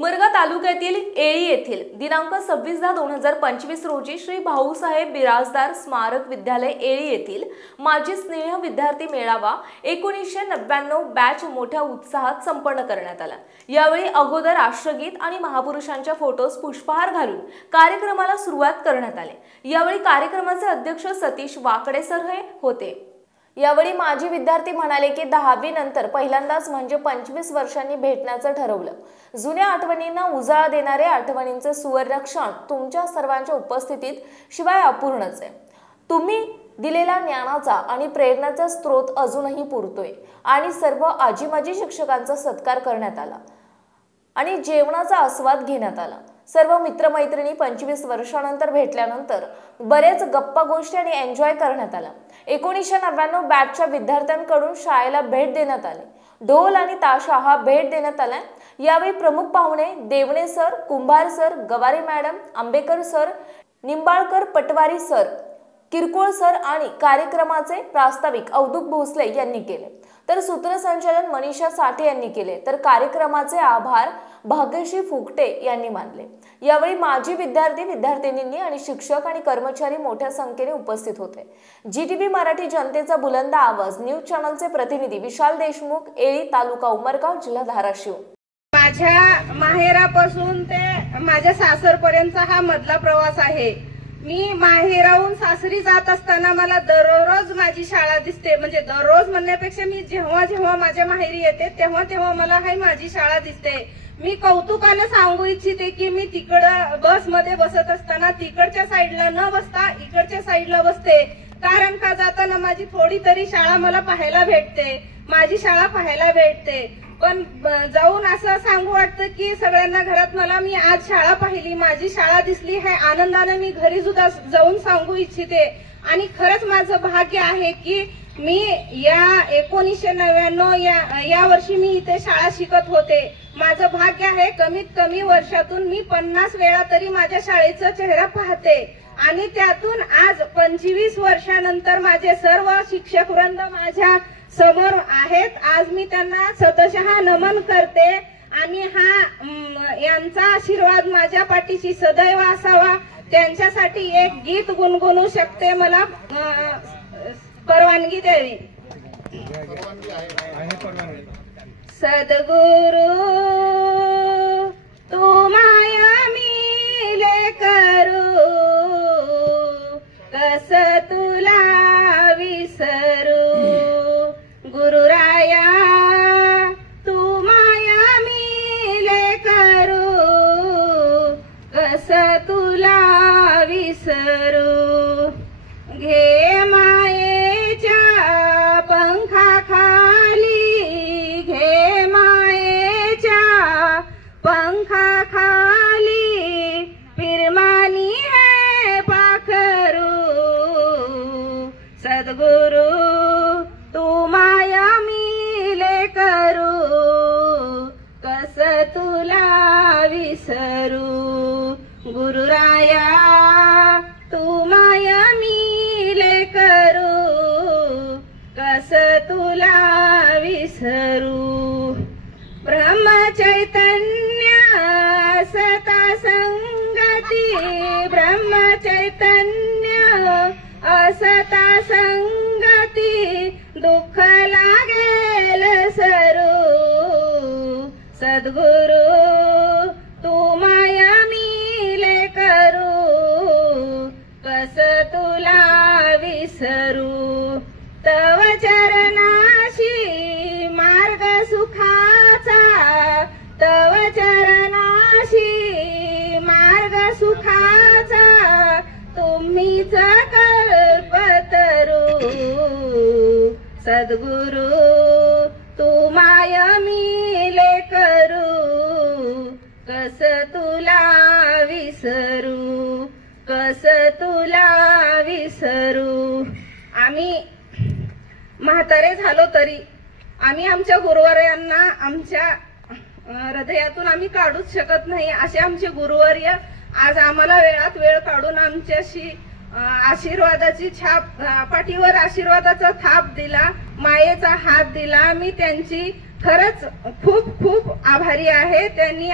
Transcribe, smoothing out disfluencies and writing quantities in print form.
उमरगा तालुक्यातील एळी येथील दिनांक 26/10/2025 रोजी श्री भाऊसाहेब बिराजदार स्मारक विद्यालय एळी येथील माजी स्नेह विद्यार्थी मेळावा 1999 बॅच मोठ्या उत्साहात संपन्न करण्यात आला। यावेळी अगोदर राष्ट्रगीत आणि महापुरुषांच्या फोटोस पुष्पहार घालून कार्यक्रमाला सुरुवात करण्यात आली। यावेळी कार्यक्रमाचे अध्यक्ष सतीश वाकडे सर होते। यावेळी माजी विद्यार्थी म्हणाले की 10वी नंतर पहिल्यांदाच म्हणजे 25 वर्षांनी भेटण्याचं ठरवलं। जुन्या आठवणींना उजाळा देणारे आठवणींचे सुवर्ण क्षण तुमच्या सर्वांच्या उपस्थितीत शिवाय अपूर्णच आहे। तुम्ही दिलेला ज्ञानाचा आणि प्रेरणाचा स्रोत अजूनही पुरतोय आणि सर्व आजी-माजी शिक्षकांचा सत्कार करण्यात आला आणि जेवणाचा आस्वाद घेण्यात आला। सर्व मित्रमैत्रिणी 25 वर्षांनंतर भेटल्यानंतर बरेच गप्पा गोष्टी आणि एन्जॉय करण्यात आला। 1999 बॅचच्या विद्यार्थ्यांकडून शाळेला भेट देण्यात आली। ढोल आणि ताशा हा भेट देण्यात आला। यावेळी प्रमुख पाहुणे देवणे सर, कुंभार सर, गवारी मॅडम, आंबेकर सर, निंबाळकर, पटवारी सर, किरकोळ सर आणि कार्यक्रमाचे प्रास्ताविक अवधूत भोसले यांनी केले, तर सूत्रसंचालन मनीषा साठे यांनी केले, तर कार्यक्रमाचे आभार भाग्यश्री फुकटे यांनी मानले। यावेळी माजी विद्यार्थी विद्यार्थिनींनी आणि शिक्षक आणि कर्मचारी मोठ्या संख्येने उपस्थित होते। GTV मराठी जनतेचा बुलंद आवाज न्यूज चॅनलचे प्रतिनिधी विशाल देशमुख, एळी, तालुका उमरगा, जिल्हा धाराशिव। माझ्या माहेरापासून ते माझ्या सासरपर्यंतचा हा मधला प्रवास आहे। मी माहेराहून सासरी जात असताना मला दररोज माझी शाळा दिसते, म्हणजे दररोज म्हणण्यापेक्षा मी जेव्हा जेव्हा माझ्या माहेरी येते तेव्हा तेव्हा मला ही माझी शाळा दिसते। मी कौतुकाने सांगू इच्छिते की मी तिकडं बस मध्ये बसत असताना तिकडच्या साईडला न बसता इकडच्या साईडला बसते, कारण का जाताना माझी थोडी तरी शाळा मला पाहायला भेटते, माझी शाळा पाहायला भेटते। पण जाऊन असं सांगू वाटतं की सगळ्यांना घरात मला मी आज शाळा पाहिली, माझी शाळा दिसली, हे आनंदाने मी घरी सुद्धा जाऊन सांगू इच्छिते। आणि खरंच माझं भाग्य आहे की मी या 1999 या वर्षी मी इथे शाळा शिकत होते। माझं भाग्य आहे कमीत कमी वर्षातून मी 50 वेळा तरी माझ्या शाळेचा चेहरा पाहते आणि त्यातून आज 25 वर्षानंतर माझे सर्व शिक्षक वृंद माझ्या समोर आहेत। आज मी त्यांना सतशः नमन करते आणि यांचा आशीर्वाद माझ्या पाठीशी सदैव असावा। त्यांच्यासाठी एक गीत गुणगुणू शकते, मला परवानगी द्यावी। सद्गुरु तू माया मिले करू, कस तुला विसरू। गुरुराया तू माया मिले करू, कस तुला विसरू। घे मायेच्या पंखाखाली, घे मायेच्या पंखाखाली, पिरमानी है पाखरू। सद्गुरु तू माया मिले करू, कस तुला विसरू। गुरुराया तू माया मिले करू, कस तुला विसरू। ब्रह्मचैतन्य असता संगती, ब्रह्मचैतन्य असता संगती, दुःख लागेल सरू। सद्गुरु तू माया मिले करू, कस तुला विसरू। तव चरणाशी मार्ग सुखाचा, तव चरणाशी मार्ग सुखाचा, तुम्हीच कल्पतरू। सद्गुरु तू माया मिले करू, कस तुला विसरू, कस तुला विसरू। आम्ही म्हातारे झालो तरी आम्ही आमच्या गुरुवर्यांना आमच्या हृदयातून आम्ही काढूच शकत नाही। असे आमचे गुरुवर्य आज आम्हाला वेळात वेळ काढून आमच्याशी आशीर्वादाची छाप, पाठीवर आशीर्वादाचा थाप दिला, मायेचा हात दिला। मी त्यांची खरंच खूप खूप आभारी आहे। त्यांनी